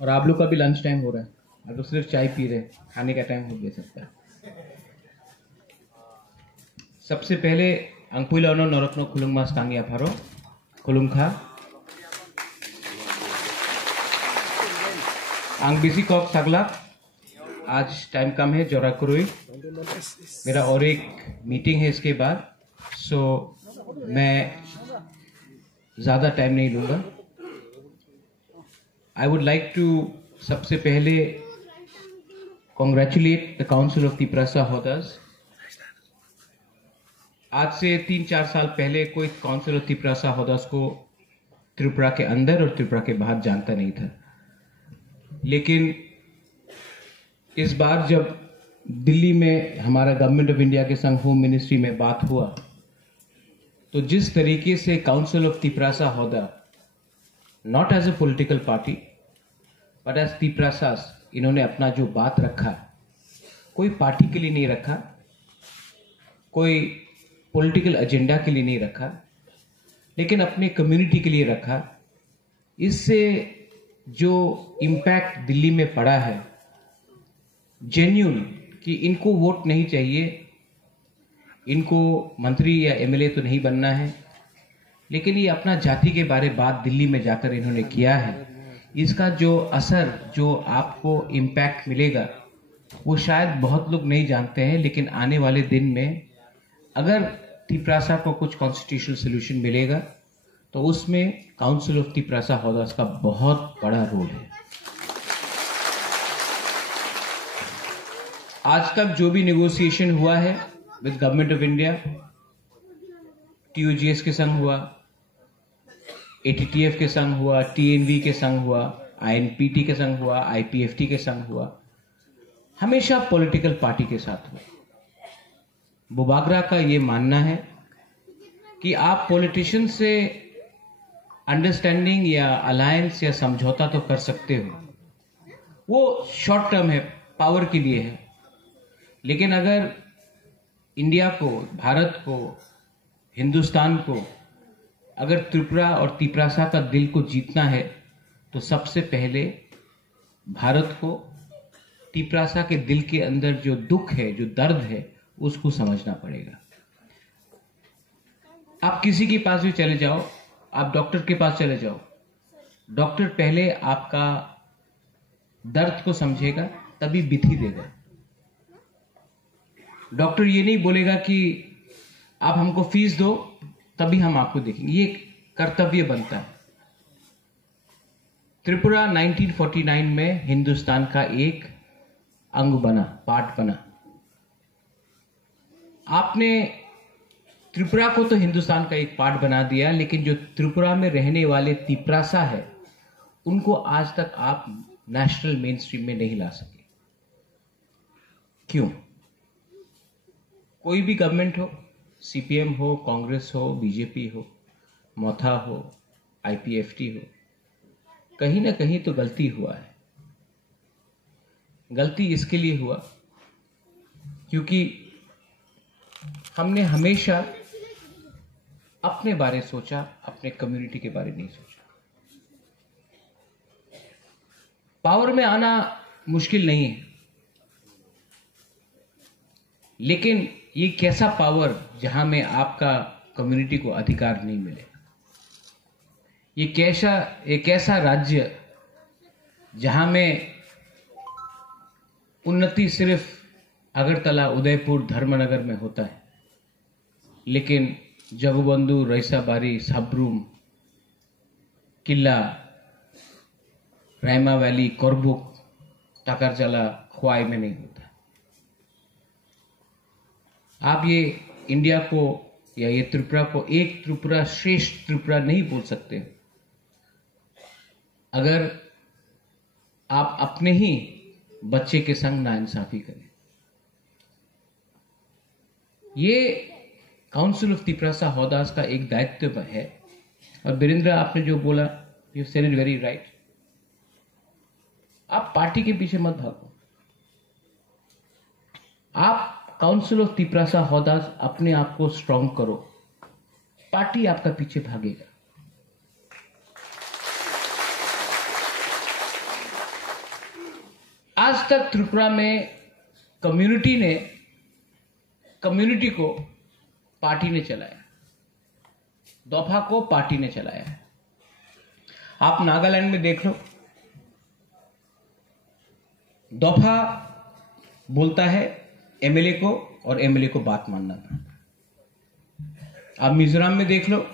और आप लोग का भी लंच टाइम हो रहा है, आप लोग सिर्फ चाय पी रहे हैं, खाने का टाइम हो गया सकता है। सबसे पहले अंकुइलानो नरत्नो खुलुंगमास कांगिया फारो खुलुंखा आंग बिसी कॉक सगला। आज टाइम कम है, जोरा कुरुई मेरा और एक मीटिंग है इसके बाद, सो मैं ज़्यादा टाइम नहीं लूँगा। आई वुड लाइक टू सबसे पहले congratulate the Council of Tiprasa होदर्स। आज से 3-4 साल पहले कोई काउंसिल ऑफ तिप्रासा होदर्स को त्रिपुरा के अंदर और त्रिपुरा के बाहर जानता नहीं था, लेकिन इस बार जब दिल्ली में हमारा गवर्नमेंट ऑफ इंडिया के संग होम मिनिस्ट्री में बात हुआ, तो जिस तरीके से council of Tiprasa Hoda, not as a political party but as Tiprasas, इन्होंने अपना जो बात रखा, कोई पार्टी के लिए नहीं रखा, कोई पॉलिटिकल एजेंडा के लिए नहीं रखा, लेकिन अपने कम्युनिटी के लिए रखा। इससे जो इम्पैक्ट दिल्ली में पड़ा है जेन्युइन, कि इनको वोट नहीं चाहिए, इनको मंत्री या एमएलए तो नहीं बनना है, लेकिन ये अपना जाति के बारे बात दिल्ली में जाकर इन्होंने किया है। इसका जो असर, जो आपको इम्पैक्ट मिलेगा, वो शायद बहुत लोग नहीं जानते हैं, लेकिन आने वाले दिन में अगर तिप्रासा को कुछ कॉन्स्टिट्यूशनल सोल्यूशन मिलेगा तो उसमें काउंसिल ऑफ तिप्रासा होदर्स का बहुत बड़ा रोल है। आज तक जो भी नेगोशिएशन हुआ है विद गवर्नमेंट ऑफ इंडिया, टीओजीएस के संग हुआ, एटीटीएफ के संग हुआ, टीएनवी के संग हुआ, आईएनपीटी के संग हुआ, आईपीएफटी के संग हुआ, हमेशा पॉलिटिकल पार्टी के साथ हुआ। बुबागरा का ये मानना है कि आप पॉलिटिशियन से अंडरस्टैंडिंग या अलायंस या समझौता तो कर सकते हो, वो शॉर्ट टर्म है, पावर के लिए है, लेकिन अगर इंडिया को, भारत को, हिंदुस्तान को अगर त्रिपुरा और तिप्रासा का दिल को जीतना है तो सबसे पहले भारत को तिप्रासा के दिल के अंदर जो दुख है, जो दर्द है, उसको समझना पड़ेगा। आप किसी के पास भी चले जाओ, आप डॉक्टर के पास चले जाओ, डॉक्टर पहले आपका दर्द को समझेगा, तभी विधि देगा। डॉक्टर ये नहीं बोलेगा कि आप हमको फीस दो तभी हम आपको देखेंगे, ये कर्तव्य बनता है। त्रिपुरा 1949 में हिंदुस्तान का एक अंग बना, पार्ट बना। आपने त्रिपुरा को तो हिंदुस्तान का एक पार्ट बना दिया, लेकिन जो त्रिपुरा में रहने वाले तिप्रासा है, उनको आज तक आप नेशनल मेन स्ट्रीम में नहीं ला सके। क्यों? कोई भी गवर्नमेंट हो, सीपीएम हो, कांग्रेस हो, बीजेपी हो, मोथा हो, आईपीएफटी हो, कहीं ना कहीं तो गलती हुआ है। गलती इसके लिए हुआ क्योंकि हमने हमेशा अपने बारे सोचा, अपने कम्युनिटी के बारे नहीं सोचा। पावर में आना मुश्किल नहीं है, लेकिन ये कैसा पावर जहां में आपका कम्युनिटी को अधिकार नहीं मिले, ये कैसा राज्य जहां में उन्नति सिर्फ अगरतला, उदयपुर, धर्मनगर में होता है, लेकिन जगबंधु, रईसाबारी, सबरूम, किला, रायमा वैली, कोरबुक, टाकरजला, ख्वाई में नहीं होता। आप ये इंडिया को या ये त्रिपुरा को एक त्रिपुरा श्रेष्ठ त्रिपुरा नहीं बोल सकते अगर आप अपने ही बच्चे के संग नाइंसाफी करें। ये काउंसिल ऑफ तिप्रासा होदास का एक दायित्व है। और वीरेंद्र, आपने जो बोला, you said it very right. आप पार्टी के पीछे मत भागो, आप काउंसिल ऑफ तिप्रासा होदास अपने आप को स्ट्रांग करो, पार्टी आपका पीछे भागेगा। आज तक त्रिपुरा में कम्युनिटी को पार्टी ने चलाया, दोफा को पार्टी ने चलाया है। आप नागालैंड में देख लो, दोफा बोलता है एमएलए को और एमएलए को बात मानना था। आप मिजोरम में देख लो,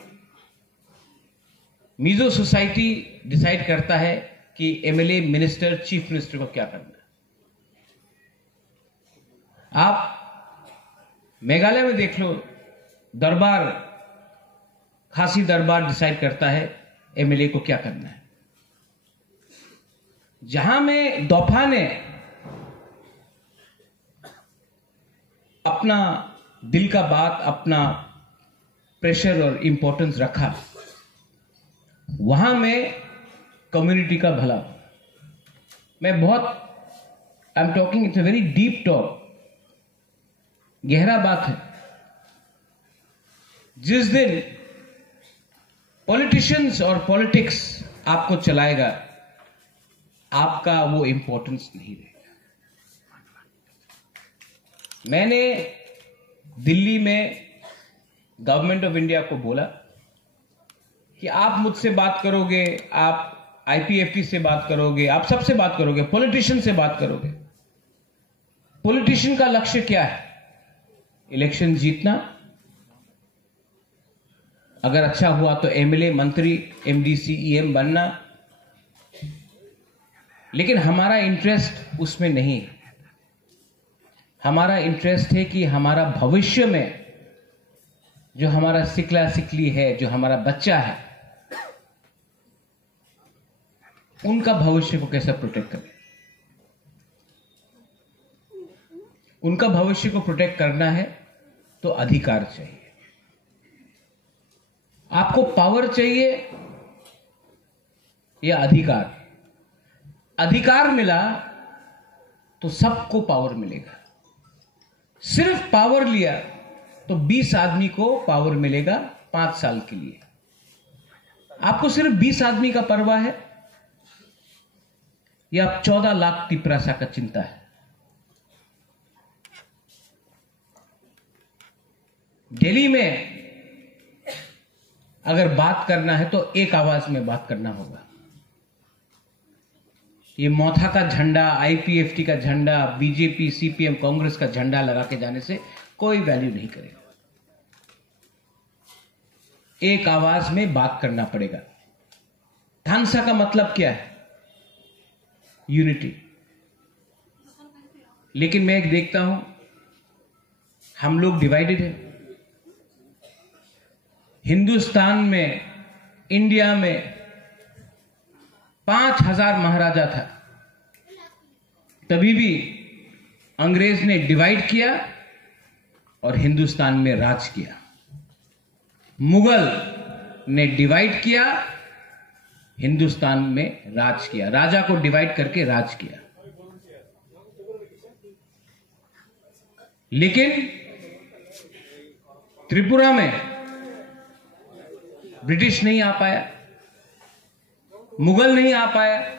मिजो सोसाइटी डिसाइड करता है कि एमएलए मिनिस्टर चीफ मिनिस्टर को क्या करना है। आप मेघालय में देख लो, खासी दरबार डिसाइड करता है एमएलए को क्या करना है। जहां में दोफा ने अपना दिल का बात, अपना प्रेशर और इंपॉर्टेंस रखा, वहां में कम्युनिटी का भला। मैं I am talking, it's a very deep talk, गहरा बात है। जिस दिन पॉलिटिशियंस और पॉलिटिक्स आपको चलाएगा, आपका वो इंपॉर्टेंस नहीं रहेगा। मैंने दिल्ली में गवर्नमेंट ऑफ इंडिया को बोला कि आप मुझसे बात करोगे, आप आईपीएफटी से बात करोगे, आप सबसे बात करोगे, पॉलिटिशियन से बात करोगे। पॉलिटिशियन का लक्ष्य क्या है? इलेक्शन जीतना, अगर अच्छा हुआ तो एमएलए, मंत्री, एमडीसी, ईएम बनना। लेकिन हमारा इंटरेस्ट उसमें नहीं है। हमारा इंटरेस्ट है कि हमारा भविष्य में जो हमारा सिकला सिकली है, जो हमारा बच्चा है, उनका भविष्य को कैसे प्रोटेक्ट करें। उनका भविष्य को प्रोटेक्ट करना है तो अधिकार चाहिए। आपको पावर चाहिए या अधिकार? अधिकार मिला तो सबको पावर मिलेगा। सिर्फ पावर लिया तो 20 आदमी को पावर मिलेगा 5 साल के लिए। आपको सिर्फ 20 आदमी का परवाह है या 14 लाख तिपरासा का चिंता है? दिल्ली में अगर बात करना है तो एक आवाज में बात करना होगा। ये मौथा का झंडा, आईपीएफटी का झंडा, बीजेपी, सीपीएम, कांग्रेस का झंडा लगा के जाने से कोई वैल्यू नहीं करेगा। एक आवाज में बात करना पड़ेगा। थानसा का मतलब क्या है? यूनिटी। लेकिन मैं एक देखता हूं, हम लोग डिवाइडेड है। हिंदुस्तान में, इंडिया में 5000 महाराजा था, तभी भी अंग्रेज ने डिवाइड किया और हिंदुस्तान में राज किया। मुगल ने डिवाइड किया, हिंदुस्तान में राज किया। राजा को डिवाइड करके राज किया। लेकिन त्रिपुरा में ब्रिटिश नहीं आ पाया, मुगल नहीं आ पाया,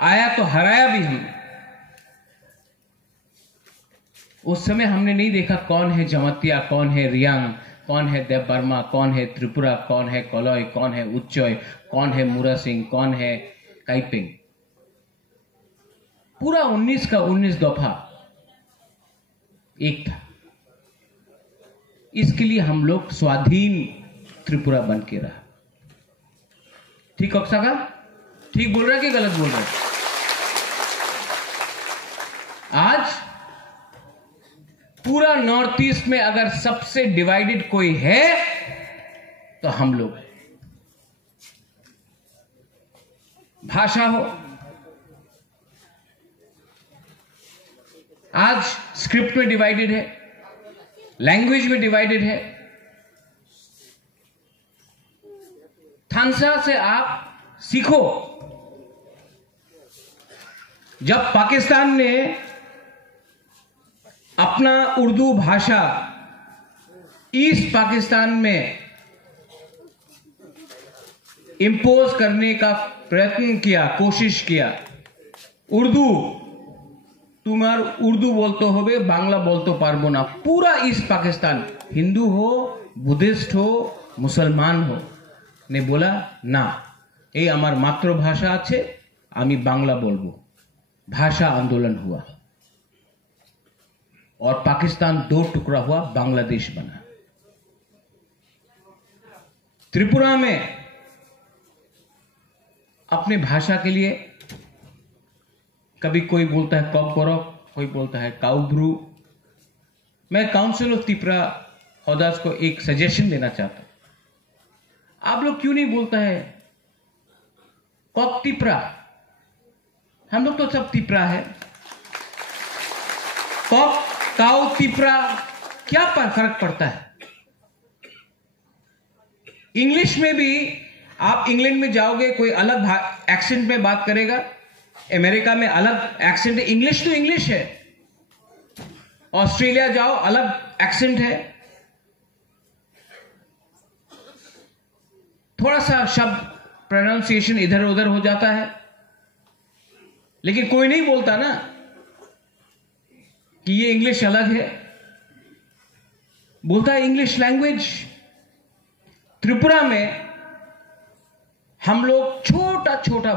आया तो हराया भी हमने। उस समय हमने नहीं देखा कौन है जमतिया, कौन है रियांग, कौन है देव बर्मा, कौन है त्रिपुरा, कौन है कोलोई, कौन है उच्चोय, कौन है मुरा सिंह, कौन है काइपिंग। पूरा 19 का 19 दफा एक था। इसके लिए हम लोग स्वाधीन त्रिपुरा बन के रहा। ठीक कक्षा का? ठीक बोल रहा है कि गलत बोल रहा है? आज पूरा नॉर्थ ईस्ट में अगर सबसे डिवाइडेड कोई है तो हम लोग हैं। भाषा हो, आज स्क्रिप्ट में डिवाइडेड है, लैंग्वेज में डिवाइडेड है। थानसा से आप सीखो। जब पाकिस्तान ने अपना उर्दू भाषा ईस्ट पाकिस्तान में इंपोज करने का प्रयत्न किया, कोशिश किया, उर्दू तुम्हार उर्दू बोलते होवे बांग्ला बोलते पारबो ना। पूरा ईस्ट पाकिस्तान हिंदू हो बुद्धिस्ट हो मुसलमान हो ने बोला ना ये हमार मातृभाषा आछे आमी बांग्ला बोलबो। भाषा आंदोलन हुआ और पाकिस्तान दो टुकड़ा हुआ, बांग्लादेश बना। त्रिपुरा में अपने भाषा के लिए कभी कोई बोलता है कॉकबोरो, कोई बोलता है काउब्रू। मैं काउंसिल ऑफ त्रिपुरा हौदास को एक सजेशन देना चाहता हूं। आप लोग क्यों नहीं बोलता है कॉक त्रिपुरा? हम लोग तो सब त्रिपुरा है। कॉक काउ त्रिपुरा क्या फर्क पड़ता है? इंग्लिश में भी आप इंग्लैंड में जाओगे कोई अलग एक्सेंट में बात करेगा, अमेरिका में अलग एक्सेंट है। इंग्लिश तो इंग्लिश है। ऑस्ट्रेलिया जाओ अलग एक्सेंट है। थोड़ा सा शब्द प्रोनाउंसिएशन इधर उधर हो जाता है, लेकिन कोई नहीं बोलता ना कि ये इंग्लिश अलग है। बोलता है इंग्लिश लैंग्वेज। त्रिपुरा में हम लोग छोटा छोटा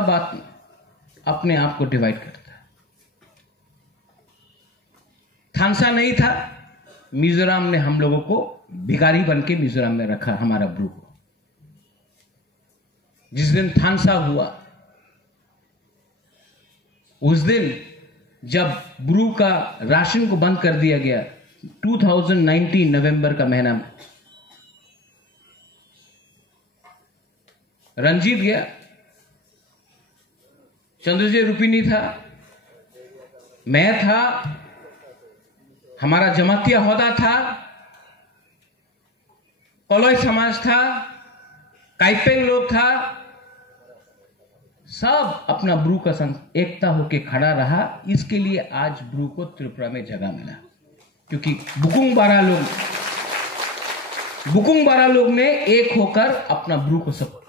बात में अपने आप को डिवाइड करता है। थानसा नहीं था, मिजोरम ने हम लोगों को भिखारी बन के मिजोरम में रखा, हमारा ब्रू को। जिस दिन थानसा हुआ उस दिन जब ब्रू का राशन को बंद कर दिया गया 2019 नवंबर का महीना में, रंजीत गया, चंद्रजय रुपिनी था, मैं था, हमारा जमातिया होदा था, कोलोई समाज था, काइपेंग लोग था, सब अपना ब्रू का संग एकता होके खड़ा रहा। इसके लिए आज ब्रू को त्रिपुरा में जगह मिला, क्योंकि बुकुंग बारा लोग ने एक होकर अपना ब्रू को सपोर्ट।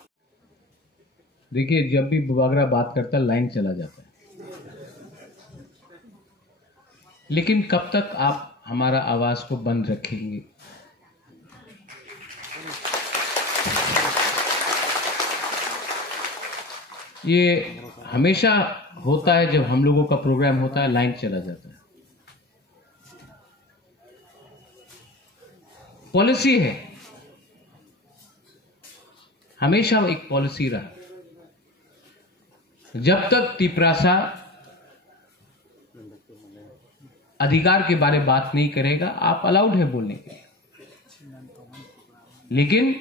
देखिए, जब भी बुबागरा बात करता लाइन चला जाता है, लेकिन कब तक आप हमारा आवाज को बंद रखेंगे? ये हमेशा होता है जब हम लोगों का प्रोग्राम होता है, लाइन चला जाता है। पॉलिसी है, हमेशा एक पॉलिसी रहा। जब तक तिपरासा अधिकार के बारे में बात नहीं करेगा, आप अलाउड है बोलने के लिए। लेकिन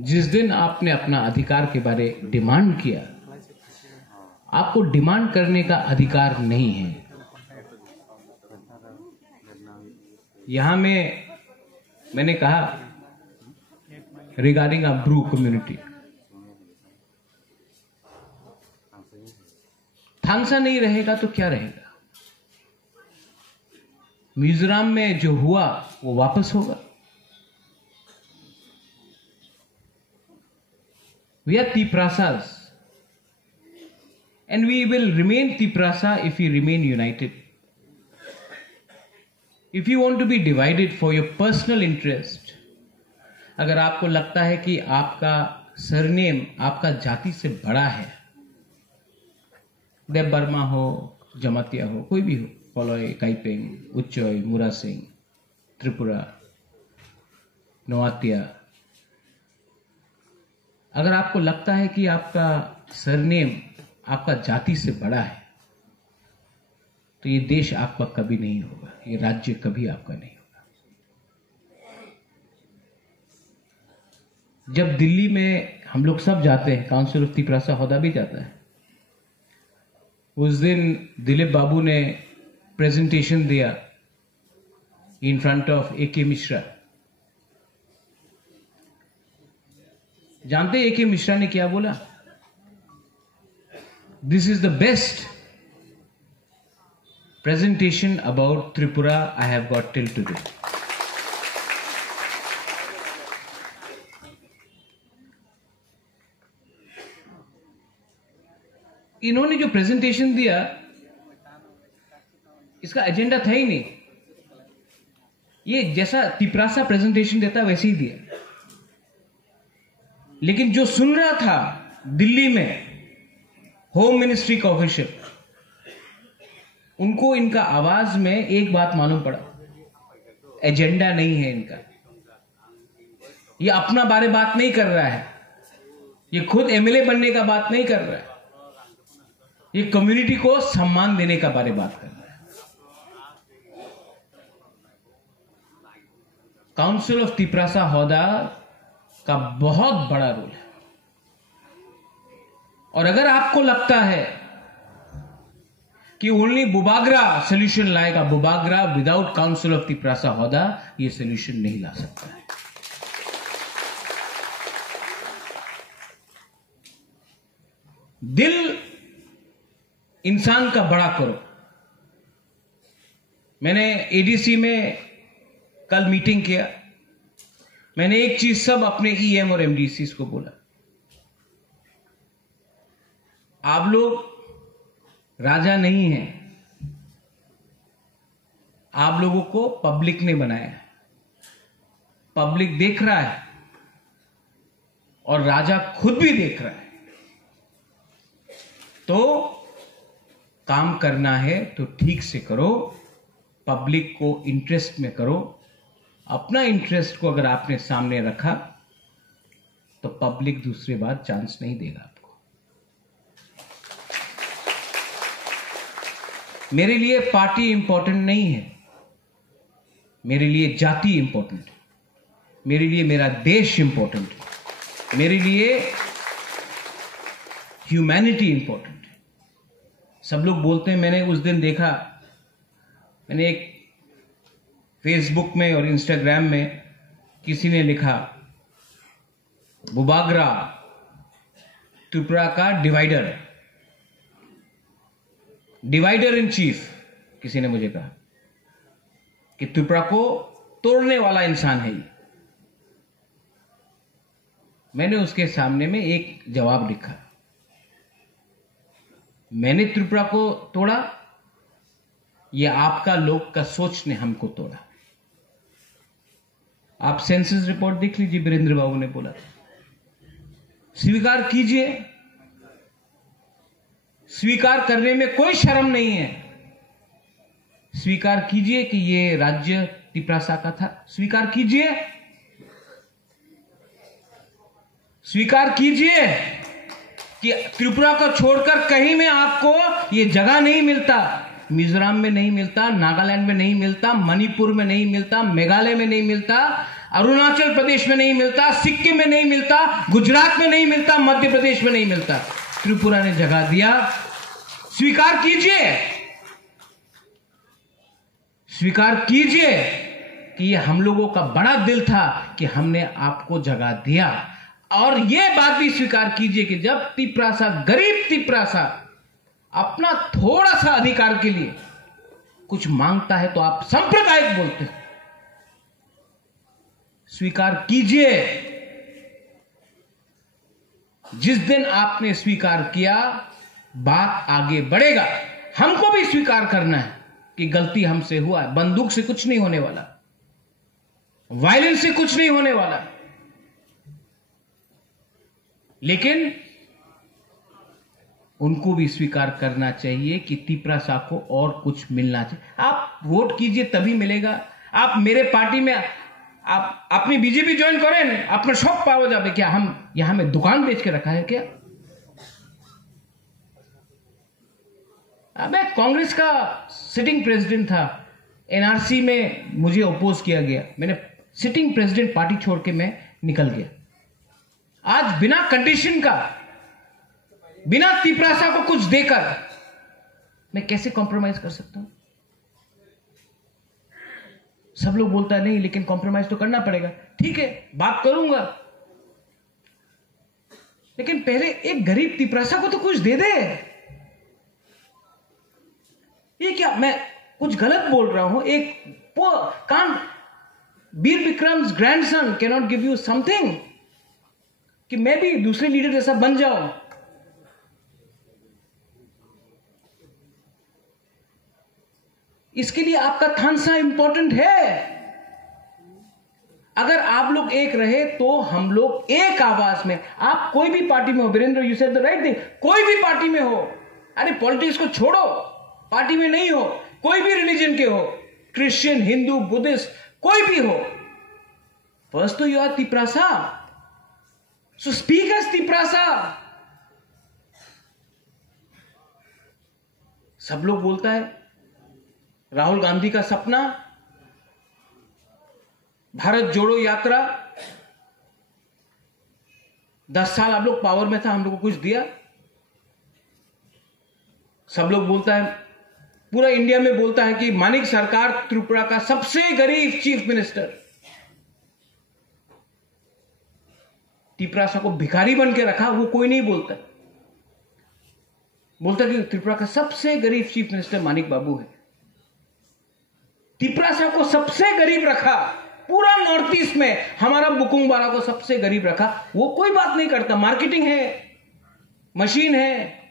जिस दिन आपने अपना अधिकार के बारे डिमांड किया, आपको डिमांड करने का अधिकार नहीं है। यहां में मैंने कहा रिगार्डिंग अ ब्रू कम्युनिटी, थांगसा नहीं रहेगा तो क्या रहेगा? मिजोरम में जो हुआ वो वापस होगा। We are Tiprasas, and we will remain Tiprasa if we remain united. If you want to be divided for your personal interest, अगर आपको लगता है कि आपका सरनेम आपका जाति से बड़ा है, देव बर्मा हो, जमातिया हो, कोई भी हो, कोलोई, काइपेंग, उच्चोई, मुरा सिंह, त्रिपुरा, नोआतिया, अगर आपको लगता है कि आपका सरनेम आपका जाति से बड़ा है, तो ये देश आपका कभी नहीं होगा, ये राज्य कभी आपका नहीं होगा। जब दिल्ली में हम लोग सब जाते हैं, काउंसिल ऑफ तिपरासा होदा भी जाता है, उस दिन दिलीप बाबू ने प्रेजेंटेशन दिया in front of A K. Mishra. जानते ए.के. मिश्रा ने क्या बोला? This is the best presentation about Tripura I have got till today. इन्होंने जो प्रेजेंटेशन दिया, इसका एजेंडा था ही नहीं। ये जैसा तिपरासा प्रेजेंटेशन देता वैसे ही दिया, लेकिन जो सुन रहा था दिल्ली में होम मिनिस्ट्री का ऑफिशियल, उनको इनका आवाज में एक बात मालूम पड़ा, एजेंडा नहीं है इनका। ये अपना बारे बात नहीं कर रहा है, ये खुद एमएलए बनने का बात नहीं कर रहा है, ये कम्युनिटी को सम्मान देने का बारे बात कर रहा है। काउंसिल ऑफ तिपरासा हौदा का बहुत बड़ा रोल है। और अगर आपको लगता है कि ओनली बुबागरा सोल्यूशन लाएगा, Bubagra without council of Tiprasa Hoda ये सोल्यूशन नहीं ला सकता है। दिल इंसान का बड़ा करो। मैंने एडीसी में कल मीटिंग किया, मैंने एक चीज सब अपने ईएम और एमडीसी को बोला, आप लोग राजा नहीं हैं, आप लोगों को पब्लिक ने बनाया है, पब्लिक देख रहा है और राजा खुद भी देख रहा है। तो काम करना है तो ठीक से करो, पब्लिक को इंटरेस्ट में करो। अपना इंटरेस्ट को अगर आपने सामने रखा तो पब्लिक दूसरी बार चांस नहीं देगा आपको। मेरे लिए पार्टी इंपॉर्टेंट नहीं है, मेरे लिए जाति इंपॉर्टेंट है, मेरे लिए मेरा देश इंपॉर्टेंट है, मेरे लिए ह्यूमैनिटी इंपॉर्टेंट है। सब लोग बोलते हैं, मैंने उस दिन देखा, मैंने एक फेसबुक में और इंस्टाग्राम में किसी ने लिखा, बुबागरा त्रिपुरा का डिवाइडर, डिवाइडर इन चीफ। किसी ने मुझे कहा कि त्रिपुरा को तोड़ने वाला इंसान है ये। मैंने उसके सामने में एक जवाब लिखा, मैंने त्रिपुरा को तोड़ा, यह आपका लोग का सोच ने हमको तोड़ा। आप सेंसस रिपोर्ट देख लीजिए, वीरेंद्र बाबू ने बोला, स्वीकार कीजिए, स्वीकार करने में कोई शर्म नहीं है। स्वीकार कीजिए कि यह राज्य तिपरासा का था, स्वीकार कीजिए, स्वीकार कीजिए कि त्रिपुरा को छोड़कर कहीं में आपको यह जगह नहीं मिलता। मिजोरम में नहीं मिलता, नागालैंड में नहीं मिलता, मणिपुर में नहीं मिलता, मेघालय में नहीं मिलता, अरुणाचल प्रदेश में नहीं मिलता, सिक्किम में नहीं मिलता, गुजरात में नहीं मिलता, मध्य प्रदेश में नहीं मिलता। त्रिपुरा ने जगह दिया, स्वीकार कीजिए, स्वीकार कीजिए कि यह हम लोगों का बड़ा दिल था कि हमने आपको जगह दिया। और यह बात भी स्वीकार कीजिए कि जब तिपरासा, गरीब तिपरासा अपना थोड़ा सा अधिकार के लिए कुछ मांगता है तो आप सांप्रदायिक बोलते हैं। स्वीकार कीजिए, जिस दिन आपने स्वीकार किया बात आगे बढ़ेगा। हमको भी स्वीकार करना है कि गलती हमसे हुआ है। बंदूक से कुछ नहीं होने वाला, वायलेंस से कुछ नहीं होने वाला, लेकिन उनको भी स्वीकार करना चाहिए कि तिपरासा को और कुछ मिलना चाहिए। आप वोट कीजिए तभी मिलेगा। आप मेरे पार्टी में आप अपनी बीजेपी ज्वाइन करें, अपना शौक पाओ जाए। क्या हम यहां में दुकान बेच के रखा है क्या? मैं कांग्रेस का सिटिंग प्रेसिडेंट था, एनआरसी में मुझे अपोज किया गया, मैंने सिटिंग प्रेसिडेंट पार्टी छोड़ के मैं निकल गया। आज बिना कंडीशन का, बिना तिपरासा को कुछ देकर मैं कैसे कॉम्प्रोमाइज कर सकता हूं? सब लोग बोलता है नहीं, लेकिन कॉम्प्रोमाइज तो करना पड़ेगा। ठीक है, बात करूंगा, लेकिन पहले एक गरीब तिपरासा को तो कुछ दे दे। ये क्या मैं कुछ गलत बोल रहा हूं? एक कान Veer Vikram's grandson can not give you something कि मैं भी दूसरे लीडर जैसा बन जाऊं? इसके लिए आपका थानसा इंपॉर्टेंट है। अगर आप लोग एक रहे तो हम लोग एक आवाज में, आप कोई भी पार्टी में हो, Virendra you said the right thing, कोई भी पार्टी में हो, अरे पॉलिटिक्स को छोड़ो, पार्टी में नहीं हो, कोई भी रिलीजन के हो, क्रिश्चियन, हिंदू, बुद्धिस्ट, कोई भी हो, फर्स्ट तो you are Tiprasa, so speak as Tiprasa. सब लोग बोलता है राहुल गांधी का सपना, भारत जोड़ो यात्रा, 10 साल आप लोग पावर में था, हम लोग को कुछ दिया? सब लोग बोलता है, पूरा इंडिया में बोलता है कि मानिक सरकार त्रिपुरा का सबसे गरीब चीफ मिनिस्टर, त्रिपुरा को भिखारी बन के रखा, वो कोई नहीं बोलता। बोलता कि त्रिपुरा का सबसे गरीब चीफ मिनिस्टर मानिक बाबू है। त्रिपुरा को सबसे गरीब रखा, पूरा नॉर्थ ईस्ट में हमारा बुकुंगबारा को सबसे गरीब रखा, वो कोई बात नहीं करता। मार्केटिंग है, मशीन है,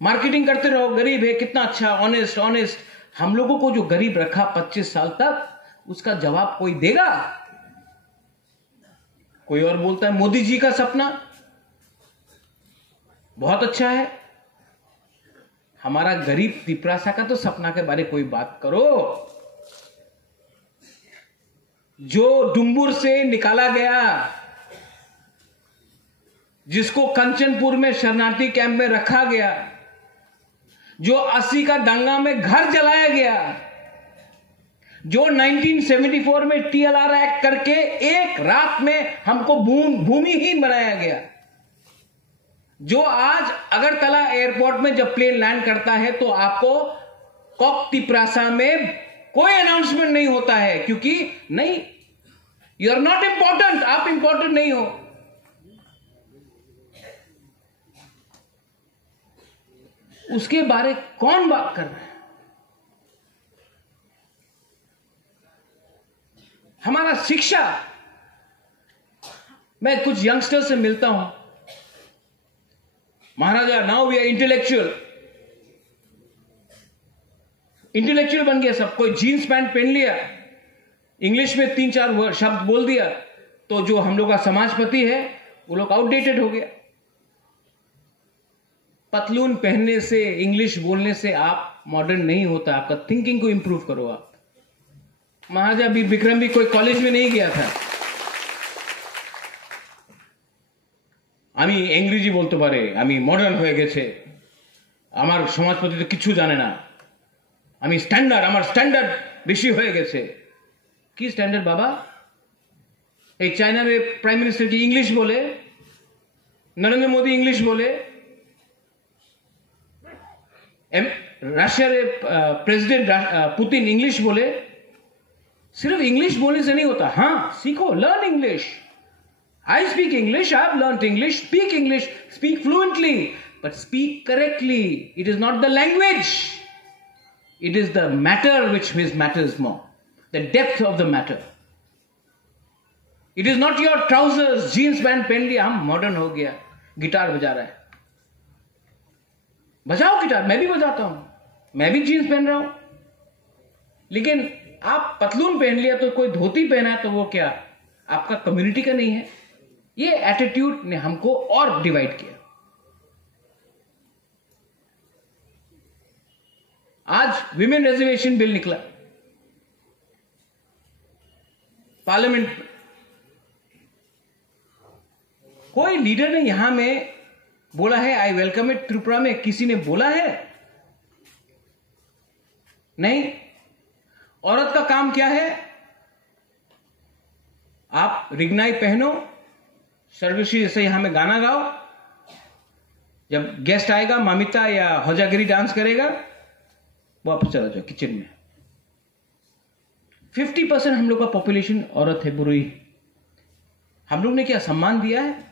मार्केटिंग करते रहो, गरीब है, कितना अच्छा, ऑनेस्ट ऑनेस्ट। हम लोगों को जो गरीब रखा 25 साल तक, उसका जवाब कोई देगा? कोई और बोलता है मोदी जी का सपना बहुत अच्छा है, हमारा गरीब त्रिपुरा का तो सपना के बारे कोई बात करो। जो डुम्बुर से निकाला गया, जिसको कंचनपुर में शरणार्थी कैंप में रखा गया, जो 80 का दंगा में घर जलाया गया, जो 1974 में टीएलआर एक्ट करके एक रात में हमको भूमिहीन बनाया गया, जो आज अगरतला एयरपोर्ट में जब प्लेन लैंड करता है तो आपको कोकतिप्रासा में कोई अनाउंसमेंट नहीं होता है, क्योंकि नहीं, यू आर नॉट इंपॉर्टेंट, आप इंपॉर्टेंट नहीं हो। उसके बारे कौन बात कर रहा है? हमारा शिक्षा, मैं कुछ यंगस्टर से मिलता हूं, महाराजा नाउ वी आर इंटेलेक्चुअल बन गया सब। कोई जीन्स पैंट पहन लिया, इंग्लिश में 3-4 शब्द बोल दिया, तो जो हम लोग का समाजपति है वो लोग आउटडेटेड हो गया। पतलून पहनने से, इंग्लिश बोलने से आप मॉडर्न नहीं होता, आपका थिंकिंग को इंप्रूव करो आप। महाराजा भी विक्रम भी कोई कॉलेज में नहीं गया था, আমি ইংরেজি বলতে পারে, আমি মডার্ন হয়ে গেছে, আমার সমাজপতি তো কিছু জানে না, আমি স্ট্যান্ডার্ড, আমার স্ট্যান্ডার্ড বেশি হয়ে গেছে। কি স্ট্যান্ডার্ড বাবা? এই চায়না में प्राइम मिनिस्टर की इंग्लिश बोले, नरेंद्र मोदी इंग्लिश बोले, रशिया के प्रेसिडेंट पुतिन इंग्लिश बोले। सिर्फ इंग्लिश बोलने से नहीं होता, हाँ सीखो, learn English. I speak English, I have learnt English, speak fluently, but speak correctly. It is not the language. It is the matter which matters more. The depth of the matter. It is not your trousers, jeans pant पहन लिया, हम modern हो गया, guitar बजा रहा है। बजाओ guitar, मैं भी बजाता हूं, मैं भी जीन्स पहन रहा हूं, लेकिन आप पतलून पहन लिया तो कोई धोती पहना है तो वो क्या आपका कम्युनिटी का नहीं है? ये एटीट्यूड ने हमको और डिवाइड किया। आज विमेन रिजर्वेशन बिल निकला पार्लियामेंट में, कोई लीडर ने यहां में बोला है आई वेलकम इट त्रिपुरा में? किसी ने बोला है? नहीं। औरत का काम क्या है? आप रिगनाई पहनो, सर्वश्री जैसे यहां में गाना गाओ, जब गेस्ट आएगा मामिता या होजागिरी डांस करेगा, वापस चला जाओ किचन में। 50% हम लोग का पॉपुलेशन औरत है, बुरुई। हम लोग ने क्या सम्मान दिया है?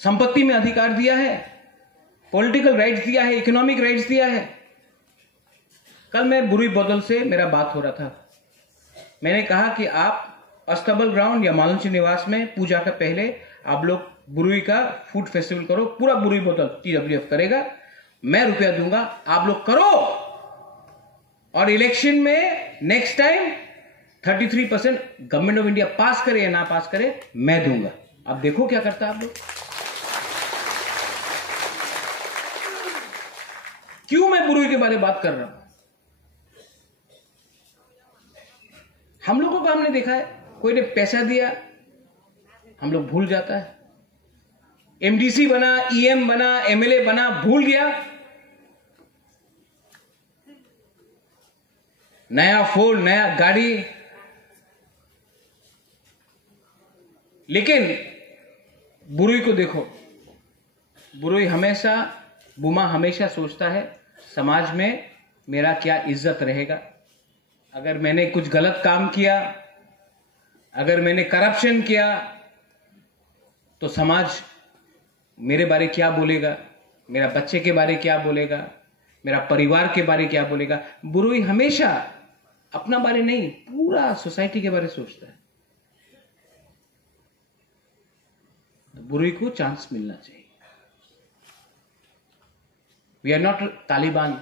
संपत्ति में अधिकार दिया है, पॉलिटिकल राइट्स दिया है, इकोनॉमिक राइट्स दिया है। कल मैं बुरुई बदल से मेरा बात हो रहा था, मैंने कहा कि आप अस्तबल ग्राउंड या मालंची निवास में पूजा का पहले आप लोग बुरुई का फूड फेस्टिवल करो, पूरा बुरुई बोतल TWF करेगा। मैं रुपया दूंगा, आप लोग करो और इलेक्शन में next time 33% government of India pass करे या ना पास करे, मैं दूंगा। अब देखो क्या करता है आप लोग। क्यों मैं बुरुई के बारे में बात कर रहा हूं? हम लोगों को हमने देखा है, कोई ने पैसा दिया, हम लोग भूल जाता है। एमडीसी बना, ईएम बना, एमएलए बना, भूल गया। नया फोन, नया गाड़ी। लेकिन बुरुई को देखो, बुरुई हमेशा, बुमा हमेशा सोचता है समाज में मेरा क्या इज्जत रहेगा। अगर मैंने कुछ गलत काम किया, अगर मैंने करप्शन किया, तो समाज मेरे बारे क्या बोलेगा, मेरा बच्चे के बारे क्या बोलेगा, मेरा परिवार के बारे क्या बोलेगा। बुरुई हमेशा अपना बारे नहीं, पूरा सोसाइटी के बारे सोचता है। तो बुरुई को चांस मिलना चाहिए। वी आर नॉट तालिबान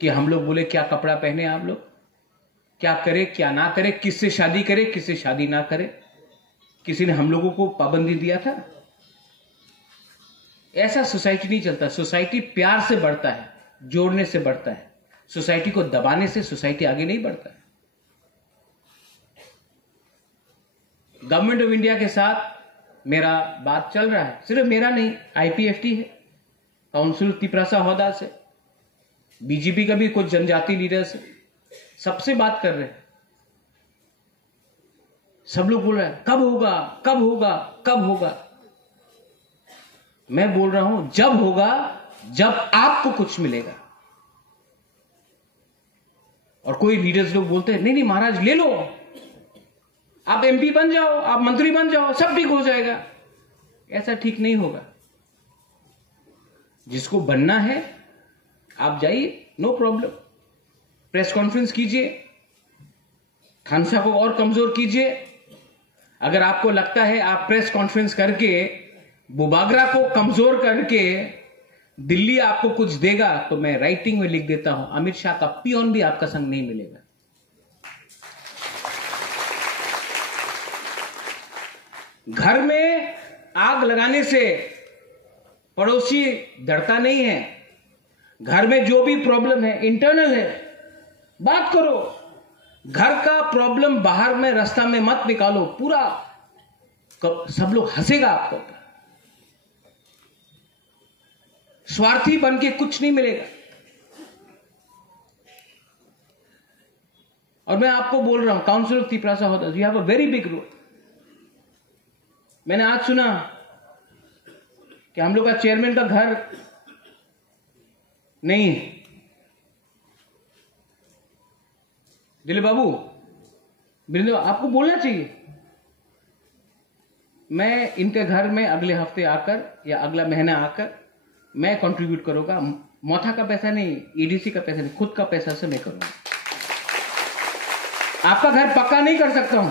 कि हम लोग बोले क्या कपड़ा पहने, आप लोग क्या करे क्या ना करे, किससे शादी करे किससे शादी ना करे। किसी ने हम लोगों को पाबंदी दिया था? ऐसा सोसाइटी नहीं चलता। सोसाइटी प्यार से बढ़ता है, जोड़ने से बढ़ता है। सोसाइटी को दबाने से सोसाइटी आगे नहीं बढ़ता है। गवर्नमेंट ऑफ इंडिया के साथ मेरा बात चल रहा है, सिर्फ मेरा नहीं, आईपीएफटी है, काउंसिल तिपरासा होदा से, बीजेपी का भी कुछ जनजाति लीडर्स है, सबसे बात कर रहे हैं। सब लोग बोल रहे हैं कब होगा कब होगा कब होगा। मैं बोल रहा हूं जब होगा, जब आपको कुछ मिलेगा। और कोई लीडर्स लोग बोलते हैं नहीं नहीं महाराज ले लो, आप एमपी बन जाओ, आप मंत्री बन जाओ, सब ठीक हो जाएगा। ऐसा ठीक नहीं होगा। जिसको बनना है आप जाइए, नो प्रॉब्लम, प्रेस कॉन्फ्रेंस कीजिए, खानसा को और कमजोर कीजिए। अगर आपको लगता है आप प्रेस कॉन्फ्रेंस करके बुबागरा को कमजोर करके दिल्ली आपको कुछ देगा, तो मैं राइटिंग में लिख देता हूं, अमित शाह का पियोन भी आपका संग नहीं मिलेगा। घर में आग लगाने से पड़ोसी डरता नहीं है। घर में जो भी प्रॉब्लम है इंटरनल है, बात करो। घर का प्रॉब्लम बाहर में रास्ता में मत निकालो, पूरा सब लोग हंसेगा आपको। स्वार्थी बन के कुछ नहीं मिलेगा। और मैं आपको बोल रहा हूं, काउंसिल ऑफ तिपरासा होता है, you have a very big role. मैंने आज सुना कि हम लोग का चेयरमैन का घर नहीं है। दिलीप बाबू, बिंदु आपको बोलना चाहिए। मैं इनके घर में अगले हफ्ते आकर या अगला महीना आकर मैं कंट्रीब्यूट करूंगा। मोथा का पैसा नहीं, ईडीसी का पैसा नहीं, खुद का पैसा से मैं करूंगा। आपका घर पक्का नहीं कर सकता हूं,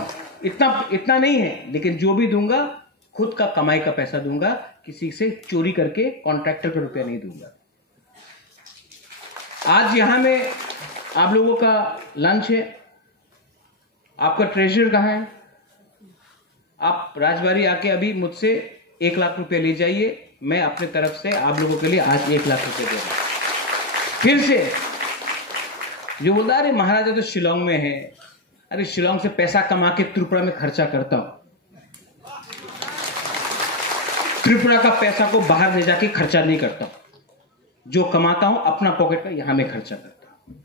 इतना नहीं है, लेकिन जो भी दूंगा खुद का कमाई का पैसा दूंगा, किसी से चोरी करके कॉन्ट्रैक्टर का रुपया नहीं दूंगा। आज यहां में आप लोगों का लंच है, आपका ट्रेजर कहां है? आप राजबाड़ी आके अभी मुझसे 1 लाख रुपए ले जाइए। मैं अपने तरफ से आप लोगों के लिए आज 1 लाख रुपए दे रहा हूं। फिर से जो बोलता है अरे महाराजा तो शिलोंग में है, अरे शिलोंग से पैसा कमा के त्रिपुरा में खर्चा करता हूं। त्रिपुरा का पैसा को बाहर ले जाके खर्चा नहीं करता हूं, जो कमाता हूं अपना पॉकेट का यहां में खर्चा करता हूं।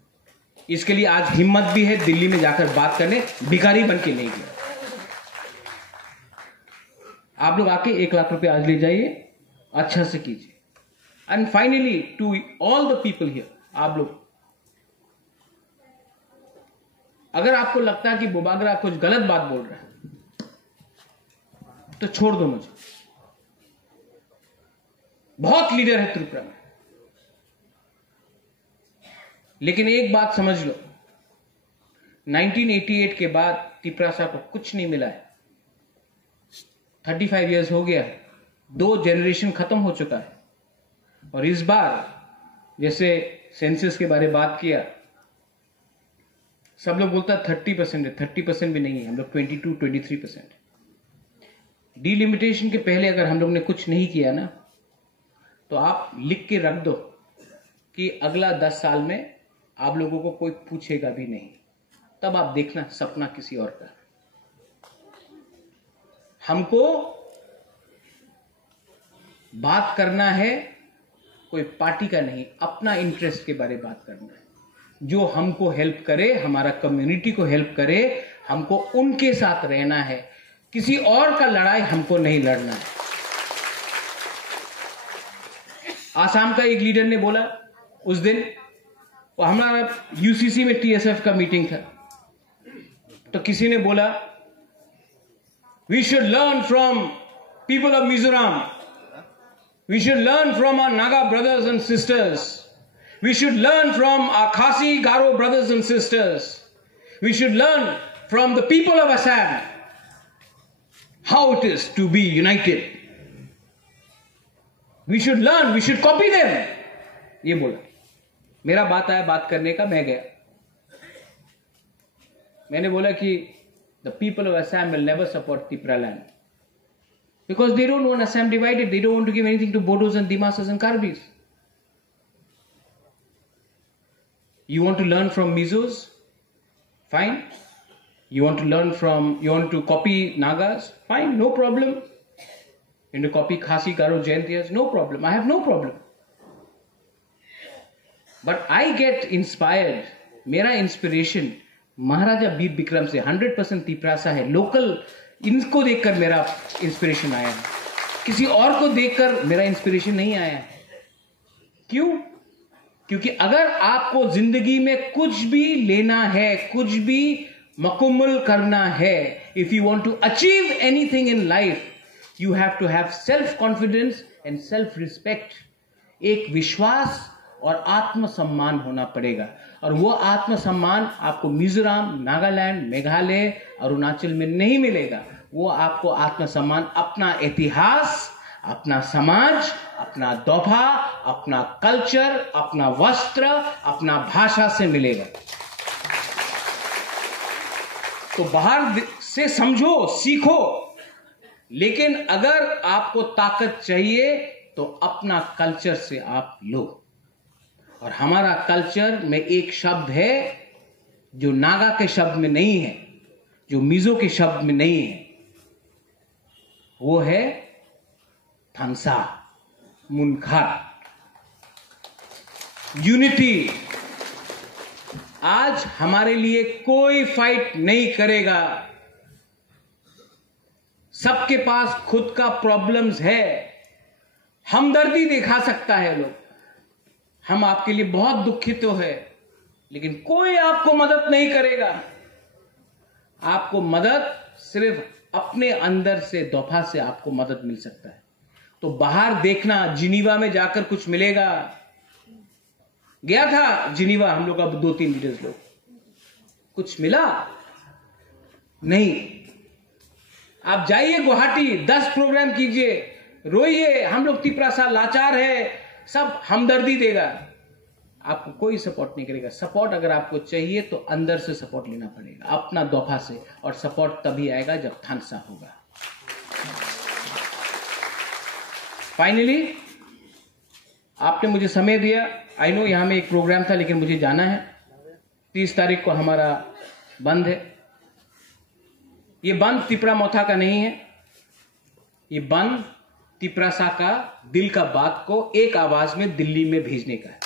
इसके लिए आज हिम्मत भी है दिल्ली में जाकर बात करने, भिखारी बन के नहीं गया। आप लोग आके 1 लाख रुपए आज ले जाइए, अच्छा से कीजिए। And finally to all the people here, आप लोग अगर आपको लगता है कि बुबागरा कुछ गलत बात बोल रहा है तो छोड़ दो मुझे। बहुत लीडर है त्रिपुरा में, लेकिन एक बात समझ लो, 1988 के बाद तिपरासा को कुछ नहीं मिला है। 35 इयर्स हो गया है, 2 जनरेशन खत्म हो चुका है। और इस बार जैसे सेंसस के बारे में बात किया, सब लोग बोलता 30% है, 30% भी नहीं है, हम लोग 22-23%। डिलिमिटेशन के पहले अगर हम लोग ने कुछ नहीं किया ना, तो आप लिख के रख दो कि अगला 10 साल में आप लोगों को कोई पूछेगा भी नहीं, तब आप देखना सपना किसी और का। हमको बात करना है कोई पार्टी का नहीं, अपना इंटरेस्ट के बारे में बात करना है, जो हमको हेल्प करे, हमारा कम्युनिटी को हेल्प करे, हमको उनके साथ रहना है, किसी और का लड़ाई हमको नहीं लड़ना है। आसाम का एक लीडर ने बोला उस दिन, वो हमारा यूसीसी में टीएसएफ का मीटिंग था, तो किसी ने बोला we should learn from people of Mizoram, we should learn from our Naga brothers and sisters, we should learn from our Khasi Garo brothers and sisters, we should learn from the people of Assam how it is to be united, we should learn, we should copy them। ये बोला, मेरा बात आया बात करने का, मैं गया, मैंने बोला कि the people of Assam will never support Tripura land because they don't want Assam divided, they don't want to give anything to Bodos and Dimasas and Karbis। You want to learn from Mizos? Fine. You want to copy Nagas? Fine, no problem. You want to copy Khasi, Garo, Jaintiyas? No problem. I have no problem. But I get inspired. मेरा inspiration Maharaja Bir Vikram से 100% तिपरासा है, local, इनको देखकर मेरा inspiration आया है, किसी और को देखकर मेरा इंस्पिरेशन नहीं आया है। क्यों? क्योंकि अगर आपको जिंदगी में कुछ भी लेना है, कुछ भी मुकम्मल करना है, if you want to achieve anything in life, you have to have self confidence and self respect. एक विश्वास और आत्मसम्मान होना पड़ेगा, और वो आत्मसम्मान आपको मिजोरम, नागालैंड, मेघालय, अरुणाचल में नहीं मिलेगा। वो आपको आत्मसम्मान अपना इतिहास, अपना समाज, अपना दोभा, अपना कल्चर, अपना वस्त्र, अपना भाषा से मिलेगा। तो बाहर से समझो, सीखो, लेकिन अगर आपको ताकत चाहिए तो अपना कल्चर से आप लो। और हमारा कल्चर में एक शब्द है जो नागा के शब्द में नहीं है, जो मिजो के शब्द में नहीं है, वो है थांसा, मुनखार, यूनिटी। आज हमारे लिए कोई फाइट नहीं करेगा, सबके पास खुद का प्रॉब्लम्स है, हमदर्दी दिखा सकता है लोग, हम आपके लिए बहुत दुखित तो है, लेकिन कोई आपको मदद नहीं करेगा। आपको मदद सिर्फ अपने अंदर से, दोफा से आपको मदद मिल सकता है। तो बाहर देखना, जिनीवा में जाकर कुछ मिलेगा। गया था जिनीवा हम लोग, अब 2-3 लीडर्स लोग, कुछ मिला नहीं। आप जाइए गुवाहाटी, 10 प्रोग्राम कीजिए, रोइए, हम लोग तिपरासा लाचार है, सब हमदर्दी देगा, आपको कोई सपोर्ट नहीं करेगा। सपोर्ट अगर आपको चाहिए तो अंदर से सपोर्ट लेना पड़ेगा, अपना दोफा से, और सपोर्ट तभी आएगा जब थानसा होगा। फाइनली आपने मुझे समय दिया, आई नो यहां में एक प्रोग्राम था, लेकिन मुझे जाना है। 30 तारीख को हमारा बंद है। ये बंद तिपरा मोथा का नहीं है, ये बंद तिपरासा का दिल का बात को एक आवाज में दिल्ली में भेजने का है।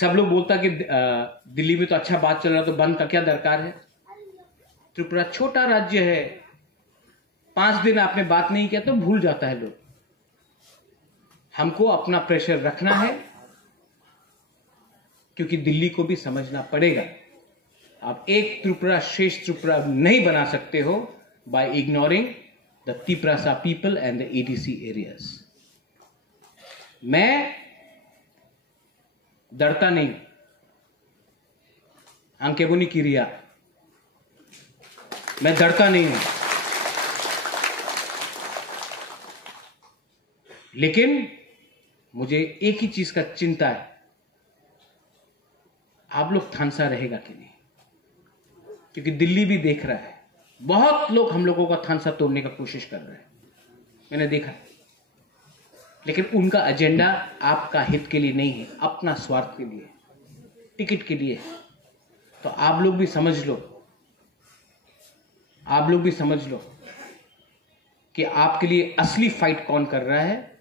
सब लोग बोलता कि दिल्ली में तो अच्छा बात चल रहा, तो बंद का क्या दरकार है। त्रिपुरा छोटा राज्य है, 5 दिन आपने बात नहीं किया तो भूल जाता है लोग। हमको अपना प्रेशर रखना है, क्योंकि दिल्ली को भी समझना पड़ेगा। आप एक त्रिपुरा श्रेष्ठ त्रिपुरा नहीं बना सकते हो by ignoring the Tiprasa people and the ADC areas. मैं डरता नहीं, अंकेबुनी किरिया, मैं डरता नहीं हूं। लेकिन मुझे एक ही चीज का चिंता है, आप लोग थानसा रहेगा कि नहीं, क्योंकि दिल्ली भी देख रहा है, बहुत लोग हम लोगों का थानसा तोड़ने का कोशिश कर रहे हैं, मैंने देखा। लेकिन उनका एजेंडा आपका हित के लिए नहीं है, अपना स्वार्थ के लिए, टिकट के लिए। तो आप लोग भी समझ लो, आप लोग भी समझ लो कि आपके लिए असली फाइट कौन कर रहा है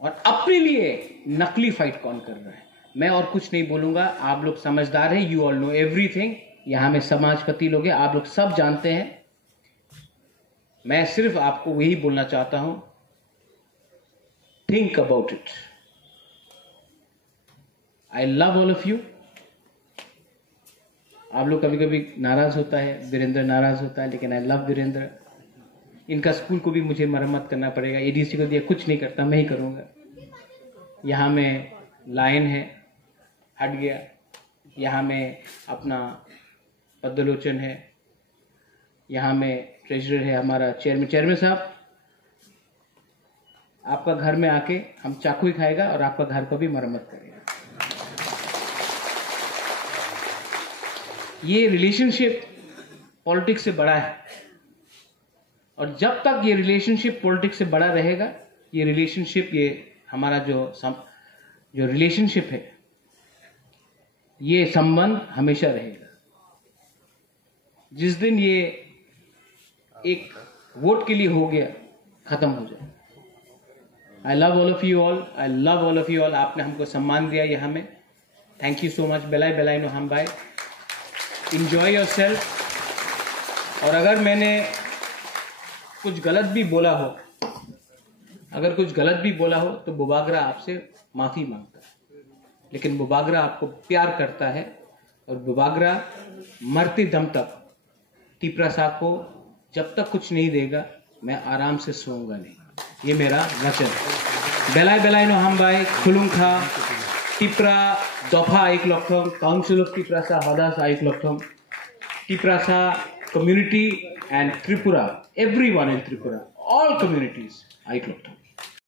और अपने लिए नकली फाइट कौन कर रहा है। मैं और कुछ नहीं बोलूंगा, आप लोग समझदार हैं, यू ऑल नो एवरीथिंग। यहां में समाजपति लोग हैं, आप लोग सब जानते हैं। मैं सिर्फ आपको यही बोलना चाहता हूं, think about it. I love all of you. आप लोग कभी कभी नाराज होता है, वीरेंद्र नाराज होता है, लेकिन आई लव वीरेंद्र। इनका स्कूल को भी मुझे मरम्मत करना पड़ेगा, एडीसी को दिया, कुछ नहीं करता, मैं ही करूंगा। यहाँ में लायन है, हट गया। यहाँ में अपना पद्मलोचन है, यहाँ में ट्रेजरर है हमारा चेयरमैन साहब। आपका घर में आके हम चाकू ही खाएगा और आपका घर को भी मरम्मत करेगा। ये रिलेशनशिप पॉलिटिक्स से बड़ा है, और जब तक ये रिलेशनशिप पॉलिटिक्स से बड़ा रहेगा, ये रिलेशनशिप, ये हमारा जो रिलेशनशिप है, ये संबंध हमेशा रहेगा। जिस दिन ये एक वोट के लिए हो गया, खत्म हो जाए। I love all of you all, I love all of you all. आपने हमको सम्मान दिया यहाँ में, थैंक यू सो मच। बेलाई बेलाई नो हम भाई, इंजॉय योर सेल्फ। और अगर मैंने कुछ गलत भी बोला हो, अगर कुछ गलत भी बोला हो, तो बुबागरा आपसे माफी मांगता है। लेकिन बुबागरा आपको प्यार करता है, और बुबागरा मरते दम तक टिपरा साहब को जब तक कुछ नहीं देगा, मैं आराम से सोऊंगा नहीं। ये मेरा वचन। बेलाई बेलाई नो हम भाई, खुलुंखा टिपरा दफा एक लक्षम, काउंसिल ऑफ टिपरासा हदासा एक लक्षम, Tiprasa community and Tripura, everyone in Tripura, all communities, I looked up.